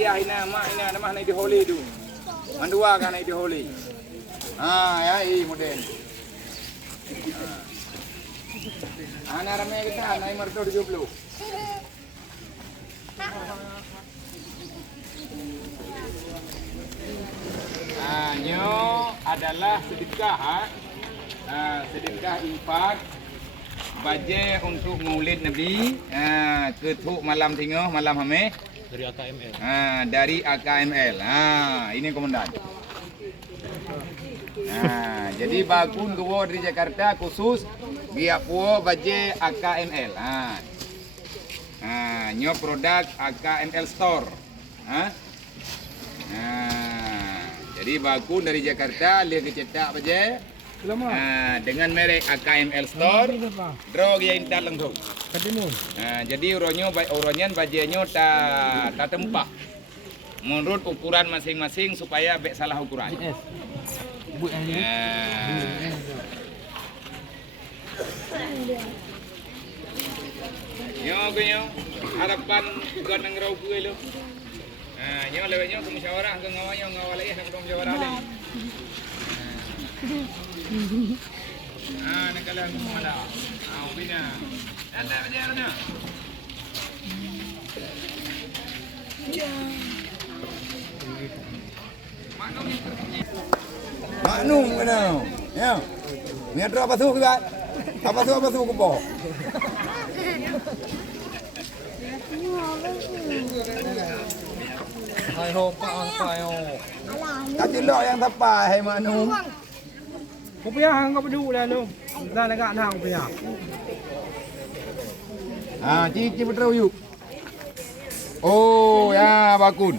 ayah ina mak ina nama naik di holi tu. Mandua kan naik di holi. Ya model. Anak ramai kita naik mertua 70. Nyo adalah sedekah, sedekah infak baje untuk Maulid Nabi, ketuk malam tengah malam Hamid dari AKML. Dari AKML. Ini komandan. Jadi bakun gua dari Jakarta khusus biak puo baje AKML. Nyo produk AKML Store. Jadi bakun dari Jakarta lihat cetak baje. Dengan merek AKML Store. Drog yang indah langsung. Jadi uronyan bajenya tak tempak. Menurut ukuran masing-masing supaya bek salah ukuran. Nyo harapan bukan ngerau gue lo. Nyo lewatnya ke musyawarah ke ngawanya ngawalai nak ke musyawarah ni. Nak kalian mana? Ubina. Ada berjalan. Maknum kena. Ya. Ni ada apa tu kita? Apa tu ke bawah? Hai ho pak hai ho. Tak jelok yang tapai hai maknum. Kopiah kau pedu lah lu. Dah nak nak kopiah. Cici betul yuk. Oh ya bakun.